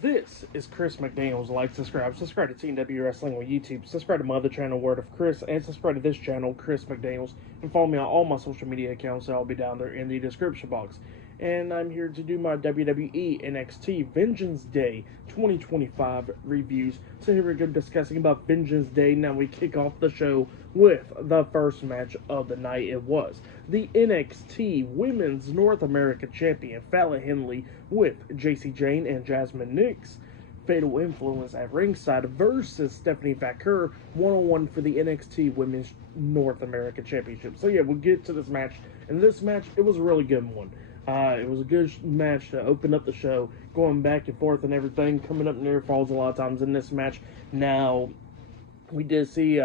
This is Chris McDaniels. Like, subscribe to Team W Wrestling on YouTube, subscribe to my other channel, Word of Chris, and subscribe to this channel, Chris McDaniels, and follow me on all my social media accounts. I'll be down there in the description box. And I'm here to do my WWE NXT Vengeance Day 2025 reviews. So here we go discussing about Vengeance Day. Now we kick off the show with the first match of the night. It was the NXT Women's North America Champion Fallon Henley with Jacy Jayne and Jasmine Nix. Fatal Influence at ringside versus Stephanie Vaquer one-on-one for the NXT Women's North America Championship. So yeah, we'll get to this match. And this match, it was a really good one. It was a good match to open up the show, going back and forth and everything, coming up near falls a lot of times in this match. Now, we did see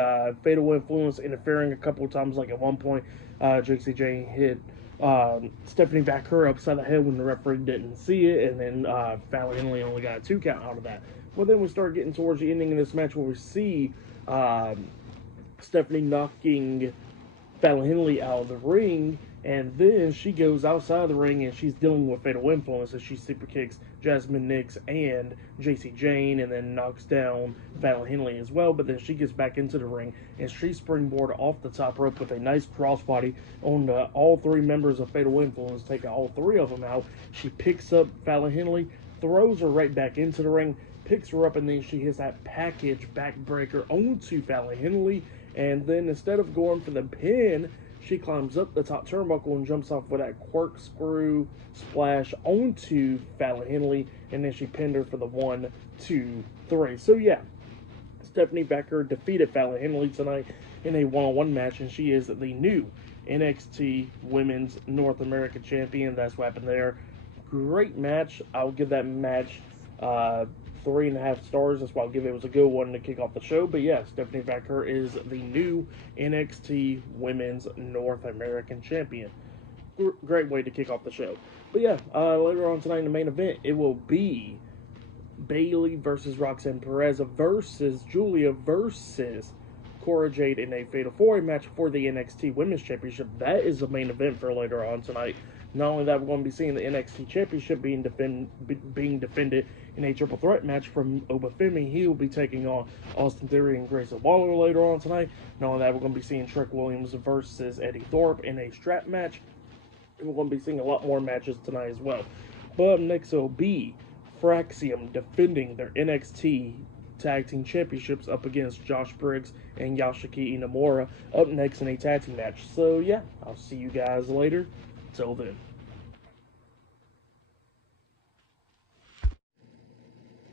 Fatal Influence interfering a couple of times, like at one point, Jacy Jayne hit Stephanie Vaquer upside the head when the referee didn't see it, and then Fallon Henley only got a 2 count out of that. Well, then we start getting towards the ending of this match where we see Stephanie knocking Fallon Henley out of the ring, and then she goes outside the ring and she's dealing with Fatal Influence as she super kicks Jasmine Nix and Jacy Jayne, and then knocks down Fallon Henley as well. But then she gets back into the ring and she springboard off the top rope with a nice crossbody on all 3 members of Fatal Influence, taking all 3 of them out. She picks up Fallon Henley, throws her right back into the ring, picks her up, and then she hits that package backbreaker onto Fallon Henley. And then instead of going for the pin, she climbs up the top turnbuckle and jumps off with that corkscrew splash onto Fallon Henley, and then she pinned her for the 1, 2, 3. So yeah, Stephanie Vaquer defeated Fallon Henley tonight in a one-on-one match, and she is the new NXT Women's North America Champion. That's what happened there. Great match. I'll give that match 3.5 stars. That's why I'll give it. It was a good one to kick off the show. But yeah, Stephanie Vaquer is the new NXT Women's North American Champion. Great way to kick off the show. But yeah, later on tonight in the main event, it will be Bayley versus Roxanne Perez versus Julia versus Cora Jade in a Fatal 4-Way match for the NXT Women's Championship. That is the main event for later on tonight. Not only that, we're going to be seeing the NXT Championship being defended in a triple threat match from Obafemi. He will be taking on Austin Theory and Grayson Waller later on tonight. Not only that, we're going to be seeing Trick Williams versus Eddie Thorpe in a strap match. And we're going to be seeing a lot more matches tonight as well. But up next will be Fraxium defending their NXT Tag Team Championships up against Josh Briggs and Yasuaki Inamura up next in a tag team match. So yeah, I'll see you guys later. Till then.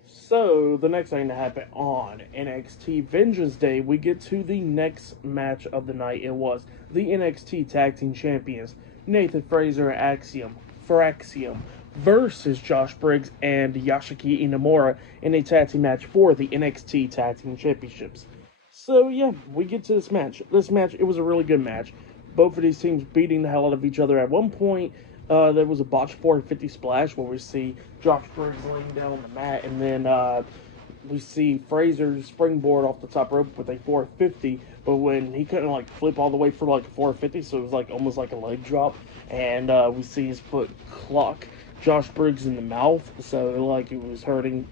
So, the next thing to happen on NXT Vengeance Day, we get to the next match of the night. It was the NXT Tag Team Champions, Nathan Frazer and Fraxium versus Josh Briggs and Yasuaki Inamura in a tag team match for the NXT Tag Team Championships. So, yeah, we get to this match. This match, it was a really good match. Both of these teams beating the hell out of each other. At one point, there was a botched 450 splash where we see Josh Briggs laying down on the mat, and then we see Frazer springboard off the top rope with a 450, but when he couldn't like flip all the way for like a 450, so it was like almost like a leg drop, and we see his foot clock Josh Briggs in the mouth, so like it was hurting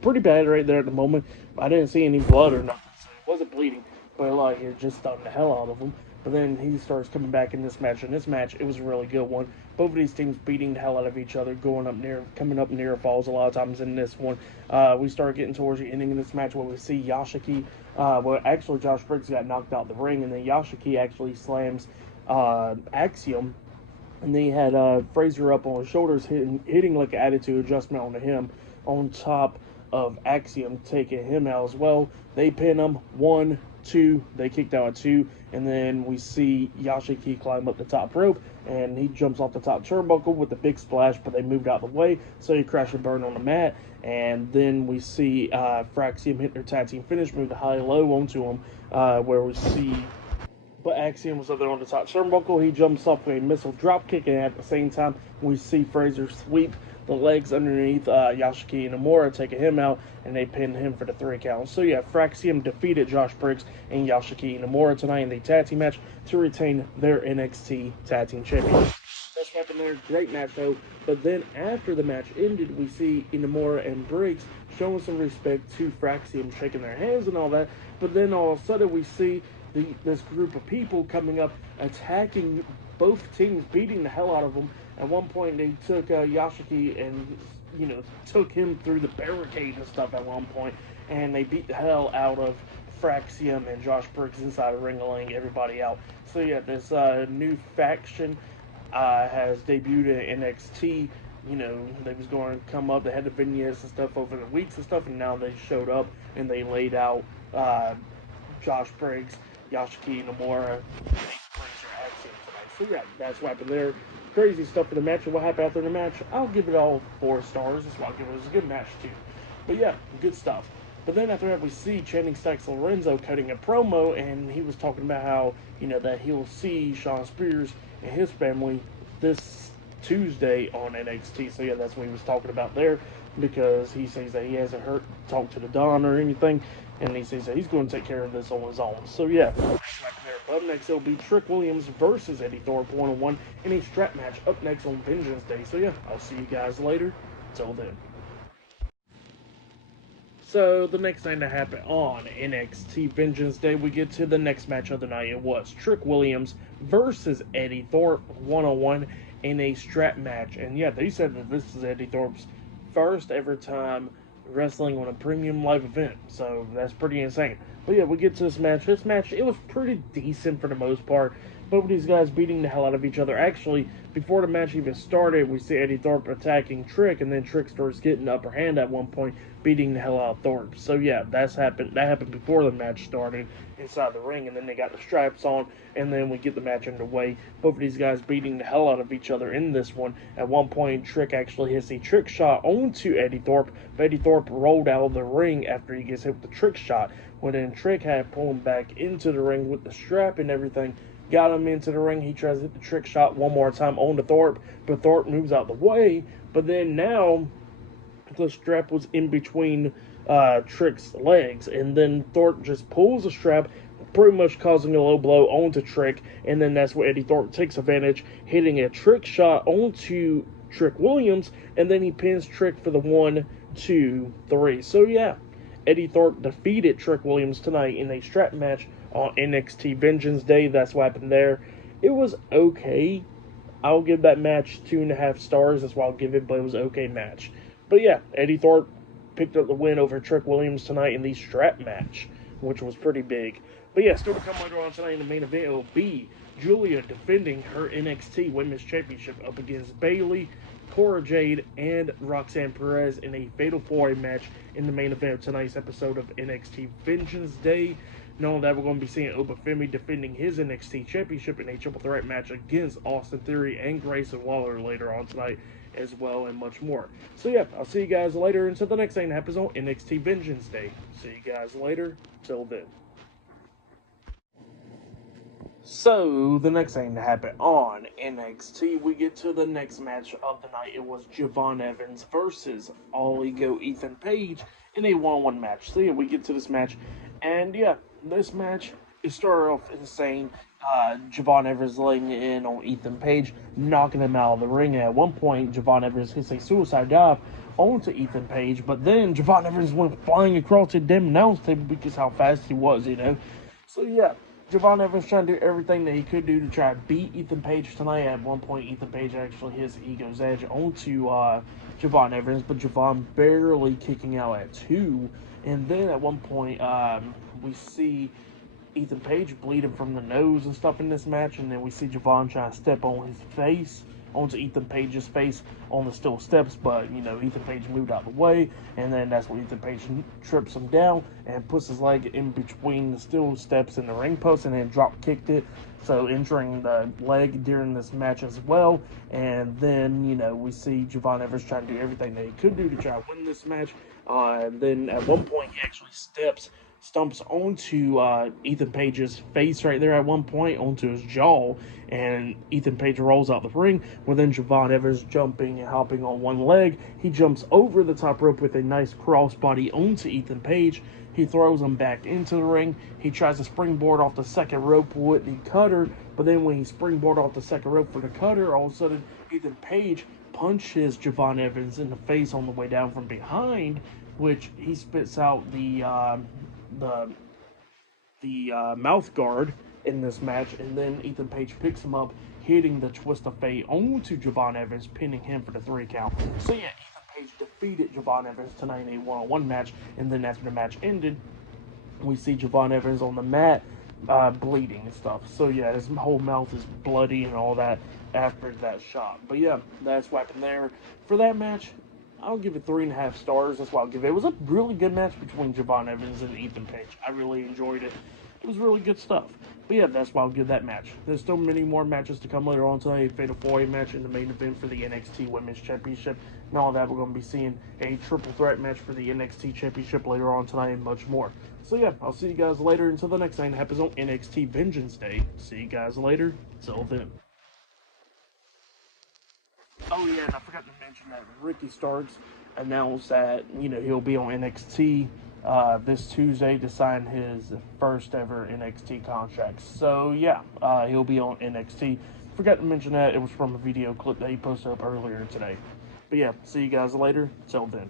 pretty bad right there at the moment. I didn't see any blood or nothing, so it wasn't bleeding, but like it just stung the hell out of him. But then he starts coming back in this match. In this match, it was a really good one. Both of these teams beating the hell out of each other, coming up near falls a lot of times in this one. We start getting towards the ending of this match where we see Yasuaki. Actually, Josh Briggs got knocked out the ring, and then Yasuaki actually slams Axiom. And then he had Frazer up on his shoulders, hitting like an attitude adjustment onto him, on top of Axiom taking him out as well. They pin him 1, 2. They kicked out at 2, and then we see Yasuaki climb up the top rope, and he jumps off the top turnbuckle with a big splash, but they moved out of the way, so he crashed and burned on the mat. And then we see Fraxium hit their tag team finish move, the high-low onto him, where we see, but Axiom was up there on the top turnbuckle. He jumps off a missile drop kick, and at the same time, we see Frazer sweep the legs underneath Yasuaki Inamura, taking him out, and they pinned him for the 3 count. So yeah, Fraxium defeated Josh Briggs and Yasuaki Inamura tonight in the tag team match to retain their NXT Tag Team Championship. This happened there. Great match though. But then after the match ended, we see Inamura and Briggs showing some respect to Fraxium, shaking their hands and all that. But then all of a sudden we see this group of people coming up, attacking both teams, beating the hell out of them. At one point, they took Yashiki and, took him through the barricade and stuff at one point, and they beat the hell out of Fraxium and Josh Briggs inside of Ring-a-Ling, everybody out. So yeah, this new faction has debuted in NXT. They was going to come up, they had the vignettes and stuff over the weeks and stuff, and now they showed up and they laid out Josh Briggs, Yashiki Nomura, so yeah, that's what happened there. Crazy stuff for the match. And what happened after the match? I'll give it all 4 stars. That's why I'll give it. It was a good match too. But yeah, good stuff. But then after that, we see Channing Stacks Lorenzo cutting a promo, and he was talking about how that he'll see Shawn Spears and his family this Tuesday on NXT. So yeah, that's what he was talking about there, because he says that he hasn't talked to the Don or anything, and he says that he's going to take care of this on his own. So yeah. Up next, it'll be Trick Williams versus Eddie Thorpe one-on-one in a strap match up next on Vengeance Day. So yeah, I'll see you guys later. Till then. So the next thing that happened on NXT Vengeance Day, we get to the next match of the night. It was Trick Williams versus Eddie Thorpe one-on-one in a strap match. And yeah, they said that this is Eddie Thorpe's first ever time wrestling on a premium live event, so that's pretty insane. But yeah, we get to this match. This match, it was pretty decent for the most part. Both of these guys beating the hell out of each other. Actually, before the match even started, we see Eddie Thorpe attacking Trick, and then Trick starts getting the upper hand at one point, beating the hell out of Thorpe. So yeah, that happened before the match started inside the ring, and then they got the straps on, and then we get the match underway. Both of these guys beating the hell out of each other in this one. At one point, Trick actually hits a trick shot onto Eddie Thorpe, but Eddie Thorpe rolled out of the ring after he gets hit with the trick shot. When then Trick had to pull him back into the ring with the strap and everything. Got him into the ring. He tries to hit the trick shot one more time onto Thorpe, but Thorpe moves out the way. But then now the strap was in between Trick's legs, and then Thorpe just pulls the strap, pretty much causing a low blow onto Trick, and then that's where Eddie Thorpe takes advantage, hitting a trick shot onto Trick Williams, and then he pins Trick for the 1, 2, 3. So yeah, Eddie Thorpe defeated Trick Williams tonight in a strap match on NXT Vengeance Day. That's what happened there. It was okay. I'll give that match 2.5 stars. That's why I'll give it, but it was an okay match. But yeah, Eddie Thorpe picked up the win over Trick Williams tonight in the strap match, which was pretty big. But yeah, still to come later on tonight in the main event, it'll be Julia defending her NXT Women's Championship up against Bayley, Cora Jade, and Roxanne Perez in a Fatal 4-Way match in the main event of tonight's episode of NXT Vengeance Day. Knowing that we're going to be seeing Obafemi defending his NXT Championship in a triple threat match against Austin Theory and Grayson Waller later on tonight as well, and much more. So yeah, I'll see you guys later until the next thing that happens on NXT Vengeance Day. See you guys later. Till then. So, the next thing that happened on NXT, we get to the next match of the night. It was Javon Evans versus All Ego Ethan Page in a 1-on-1 match. So yeah, we get to this match, and yeah, this match, it started off insane. Javon Evans laying in on Ethan Page, knocking him out of the ring. And at one point, Javon Evans hits a suicide dive onto Ethan Page, but then Javon Evans went flying across the damn announce table because how fast he was, So yeah, Javon Evans trying to do everything that he could do to try to beat Ethan Page tonight. At one point, Ethan Page actually hits Ego's Edge onto Javon Evans, but Javon barely kicking out at 2. And then at one point, we see Ethan Page bleeding from the nose and stuff in this match, and then we see Javon trying to step on his face, onto Ethan Page's face on the steel steps, but Ethan Page moved out of the way, and then that's when Ethan Page trips him down and puts his leg in between the steel steps and the ring post, and then drop kicked it, so injuring the leg during this match as well. And then we see Javon Evans trying to do everything that he could do to try to win this match. And then at one point he actually stumps onto Ethan Page's face right there at one point, onto his jaw, and Ethan Page rolls out the ring, with then Javon Evans jumping and hopping on one leg. He jumps over the top rope with a nice crossbody onto Ethan Page. He throws him back into the ring. He tries to springboard off the second rope with the cutter, but then when he springboard off the second rope for the cutter, all of a sudden Ethan Page punches Javon Evans in the face on the way down from behind, which he spits out the mouth guard in this match, and then Ethan Page picks him up, hitting the twist of fate onto Javon Evans, pinning him for the 3 count. So yeah, Ethan Page defeated Javon Evans tonight in a one-on-one match, and then after the match ended, we see Javon Evans on the mat bleeding and stuff. So yeah, his whole mouth is bloody and all that after that shot. But yeah, that's what happened there. For that match, I'll give it 3.5 stars. That's what I'll give it. It was a really good match between Javon Evans and Ethan Page. I really enjoyed it. It was really good stuff. But yeah, that's why I'll give that match. There's still many more matches to come later on tonight. A Fatal 4-Way match in the main event for the NXT Women's Championship. And all that, we're going to be seeing a triple threat match for the NXT Championship later on tonight and much more. So yeah, I'll see you guys later until the next thing happens on NXT Vengeance Day. See you guys later. Till then. Oh yeah, and I forgot to mention that Ricky Starks announced that, he'll be on NXT this Tuesday to sign his first ever NXT contract. So yeah, he'll be on NXT. Forgot to mention that. It was from a video clip that he posted up earlier today. But yeah, see you guys later. Till then.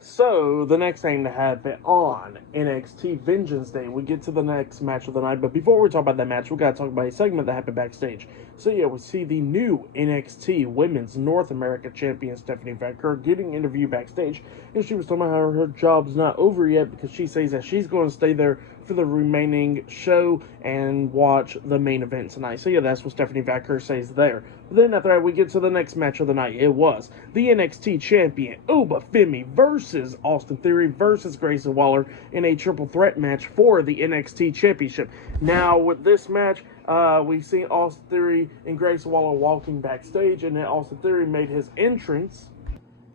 So, the next thing to happen on NXT Vengeance Day, we get to the next match of the night. But before we talk about that match, we got to talk about a segment that happened backstage. So, yeah, we see the new NXT Women's North America Champion, Stephanie Vaquer, getting interviewed backstage. And she was talking about how her job's not over yet because she says that she's going to stay there for the remaining show and watch the main event tonight. So, yeah, that's what Stephanie Vaquer says there. But then after that, we get to the next match of the night. It was the NXT Champion, Obafemi, versus Austin Theory versus Grayson Waller in a triple threat match for the NXT Championship. Now, with this match, we've seen Austin Theory and Grayson Waller walking backstage, and then Austin Theory made his entrance,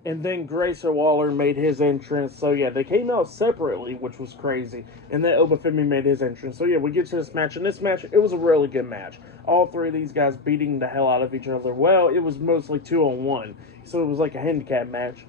and then Grayson Waller made his entrance. So yeah, they came out separately, which was crazy, and then Obafemi made his entrance. So yeah, we get to this match, and this match, it was a really good match. All three of these guys beating the hell out of each other. Well, it was mostly 2-on-1, so it was like a handicap match.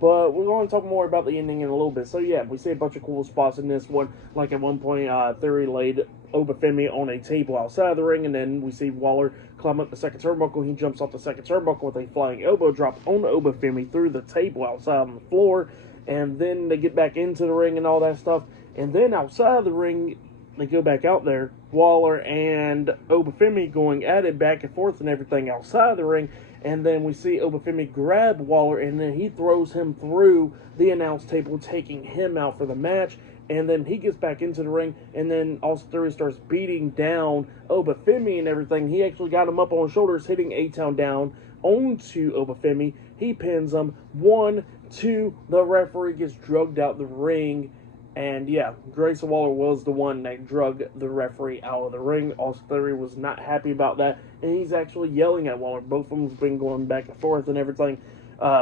But we're going to talk more about the ending in a little bit. So yeah, we see a bunch of cool spots in this one. Like at one point, Theory laid Obafemi on a table outside the ring, and then we see Waller climb up the second turnbuckle. He jumps off the second turnbuckle with a flying elbow drop on Obafemi through the table outside on the floor. And then they get back into the ring and all that stuff. And then outside the ring, they go back out there. Waller and Obafemi going at it back and forth and everything outside the ring. And then we see Obafemi grab Waller, and then he throws him through the announce table, taking him out for the match. And then he gets back into the ring, and then Austin Theory starts beating down Obafemi and everything. He actually got him up on his shoulders, hitting A-Town down onto Obafemi. He pins him. 1, 2, the referee gets drugged out the ring. And yeah, Grayson Waller was the one that drugged the referee out of the ring. Austin Theory was not happy about that, and he's actually yelling at Waller. Both of them have been going back and forth and everything,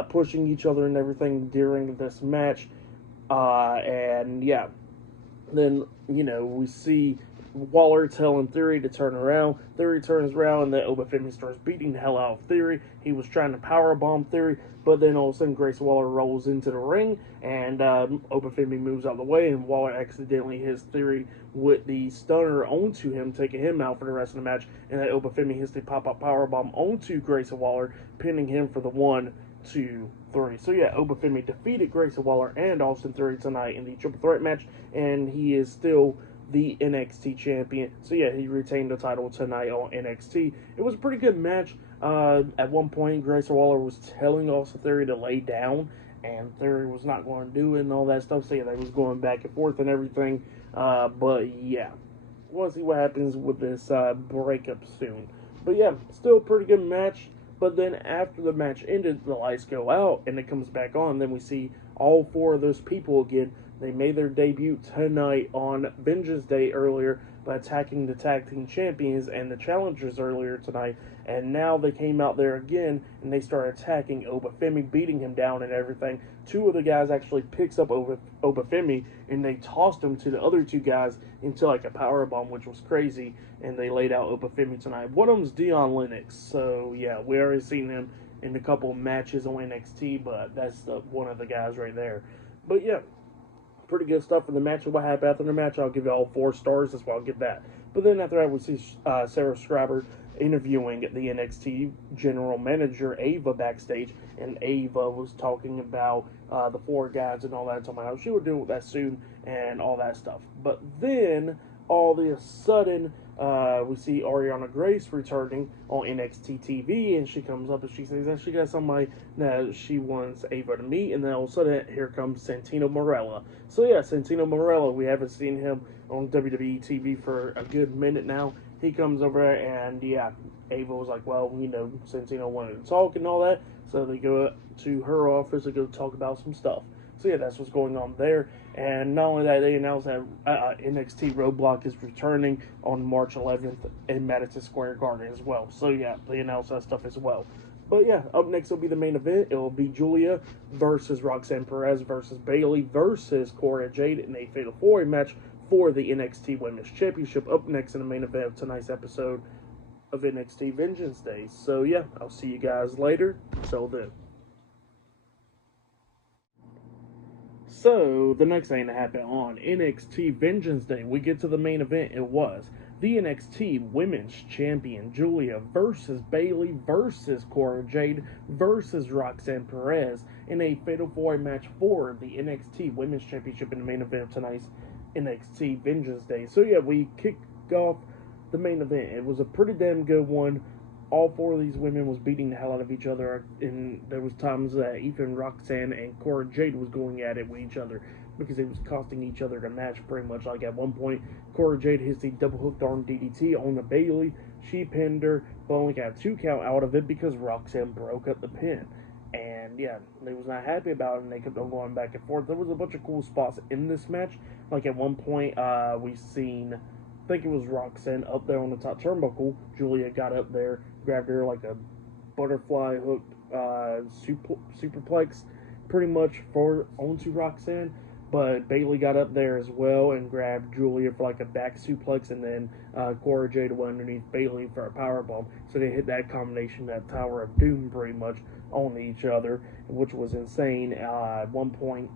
pushing each other and everything during this match. And yeah, then, we see Waller telling Theory to turn around. Theory turns around, and then Obafemi starts beating the hell out of Theory. He was trying to powerbomb Theory, but then all of a sudden Grayson Waller rolls into the ring, and Obafemi moves out of the way, and Waller accidentally hits Theory with the stunner onto him, taking him out for the rest of the match, and then Obafemi hits the pop-up powerbomb onto Grayson Waller, pinning him for the 1, 2, 3. So yeah, Obafemi defeated Grayson Waller and Austin Theory tonight in the triple threat match, and he is still the NXT champion. So yeah, he retained the title tonight on NXT. It was a pretty good match. At one point, Grayson Waller was telling Austin Theory to lay down, and Theory was not going to do it and all that stuff. So yeah, they was going back and forth and everything. But yeah, we'll see what happens with this breakup soon. But yeah, still a pretty good match. But then after the match ended, the lights go out and it comes back on. Then we see all 4 of those people again. They made their debut tonight on Vengeance Day earlier by attacking the tag team champions and the challengers earlier tonight. And now they came out there again and they start attacking Obafemi, beating him down and everything. 2 of the guys actually picks up Obafemi and they tossed him to the other 2 guys into like a powerbomb, which was crazy. And they laid out Obafemi tonight. One of them's Dion Lennox. So yeah, we already seen him in a couple of matches on NXT, but that's one of the guys right there. But yeah, pretty good stuff for the match. And what happened after the match, I'll give it all 4 stars. That's why I'll give that. But then after that, we see Sarah Scriber interviewing the NXT general manager Ava backstage, and Ava was talking about the four guys and all that, talking about how she would deal with that soon and all that stuff. But then all of a sudden, we see Ariana Grace returning on NXT TV, and she comes up and she says that she got somebody that she wants Ava to meet, and then all of a sudden, here comes Santino Marella. So yeah, Santino Marella, we haven't seen him on WWE TV for a good minute now. He comes over there, and yeah, Ava was like, well, Santino wanted to talk and all that, so they go to her office to go talk about some stuff. So yeah, that's what's going on there. And not only that, they announced that NXT Roadblock is returning on March 11th in Madison Square Garden as well. So yeah, they announced that stuff as well. But yeah, up next will be the main event. It will be Julia versus Roxanne Perez versus Bayley versus Cora Jade in a Fatal 4-Way match for the NXT Women's Championship. Up next in the main event of tonight's episode of NXT Vengeance Day. So yeah, I'll see you guys later. Till then. So, the next thing that happened on NXT Vengeance Day, we get to the main event. It was the NXT Women's Champion Julia versus Bayley versus Cora Jade versus Roxanne Perez in a Fatal 4-Way match for the NXT Women's Championship in the main event of tonight's NXT Vengeance Day. So yeah, we kick off the main event. It was a pretty damn good one. All four of these women was beating the hell out of each other, and there was times that even Roxanne and Cora Jade was going at it with each other because it was costing each other the match pretty much. Like at one point, Cora Jade hits the double hooked arm DDT on the Bayley. She pinned her, but only got a 2 count out of it because Roxanne broke up the pin. And yeah, they was not happy about it, and they kept on going back and forth. There was a bunch of cool spots in this match. Like at one point, we seen, I think it was Roxanne up there on the top turnbuckle. Julia got up there, grabbed her like a butterfly hooked superplex pretty much onto Roxanne. But Bayley got up there as well and grabbed Julia for like a back suplex, and then Cora Jade went underneath Bayley for a powerbomb. So they hit that combination, that Tower of Doom pretty much on each other, which was insane. At one point,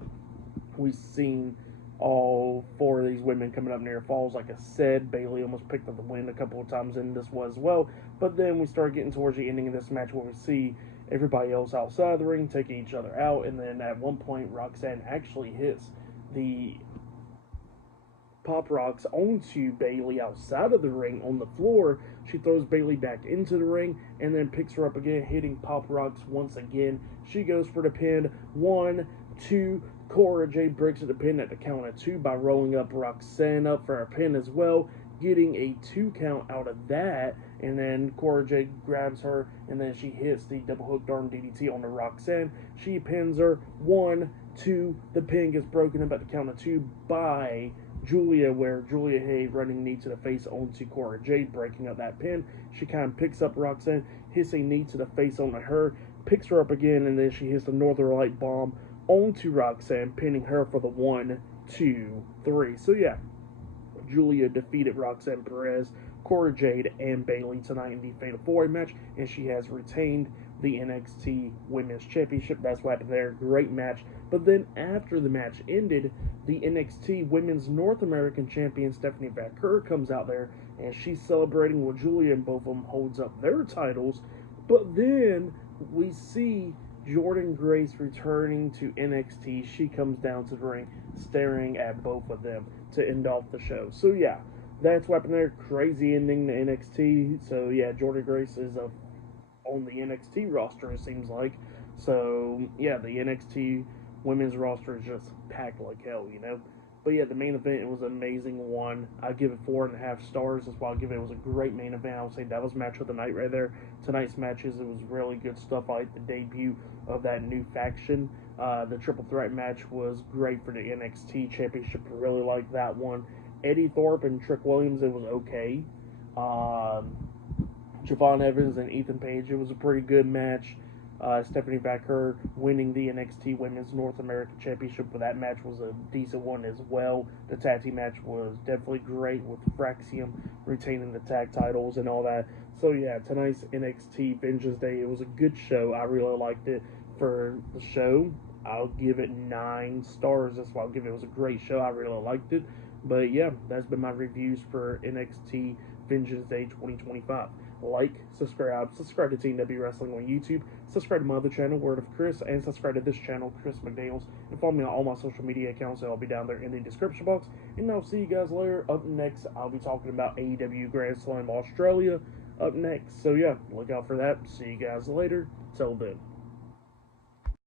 we seen all four of these women coming up near falls. Like I said, Bayley almost picked up the win a couple of times in this one as well. But then we start getting towards the ending of this match where we see everybody else outside the ring taking each other out. And then at one point, Roxanne actually hits the Pop Rocks onto Bayley outside of the ring on the floor. She throws Bayley back into the ring and then picks her up again, hitting Pop Rocks once again. She goes for the pin. 1, 2. Cora Jade breaks the pin at the count of 2 by rolling up Roxanne up for a pin as well, getting a 2 count out of that. And then Cora Jade grabs her, and then she hits the double hooked arm DDT on the Roxanne. She pins her. 1, 2. The pin gets broken up at the count of 2 by Julia, where Julia hit a running knee to the face onto Cora Jade, breaking up that pin. She kind of picks up Roxanne, hits a knee to the face onto her, picks her up again, and then she hits the Northern Light bomb onto Roxanne, pinning her for the 1, 2, 3. So yeah, Julia defeated Roxanne Perez, Cora Jade, and Bayley tonight in the Fatal 4-Way match, and she has retained the NXT Women's Championship. That's what happened there. Great match. But then after the match ended, the NXT Women's North American Champion Stephanie Vaquer comes out there, and she's celebrating with Julia, and both of them holds up their titles. But then we see Jordynne Grace returning to NXT. She comes down to the ring staring at both of them to end off the show. So yeah, that's what happened there. Crazy ending to NXT. So yeah, Jordynne Grace is on the NXT roster, it seems like. So yeah, the NXT women's roster is just packed like hell, But yeah, the main event, it was an amazing one. I give it 4.5 stars. That's why I give it. It was a great main event. I would say that was match of the night right there. Tonight's matches, it was really good stuff. I like the debut of that new faction. The triple threat match was great for the NXT Championship. I really liked that one. Eddie Thorpe and Trick Williams, it was okay. Javon Evans and Ethan Page, it was a pretty good match. Stephanie Vaquer winning the NXT Women's North American Championship, but that match was a decent one as well. The tag team match was definitely great with Fraxium retaining the tag titles and all that. So yeah, tonight's NXT Vengeance Day, it was a good show. I really liked it. For the show, I'll give it 9 stars. That's why I'll give it. It was a great show. I really liked it. But yeah, that's been my reviews for NXT Vengeance Day 2025. like, subscribe to TNW Wrestling on YouTube, subscribe to my other channel, Word of Chris, and subscribe to this channel, Chris McDaniels, and follow me on all my social media accounts. I'll be down there in the description box. And I'll see you guys later. Up next, I'll be talking about AEW Grand Slam Australia up next. So yeah, look out for that. See you guys later. Till then.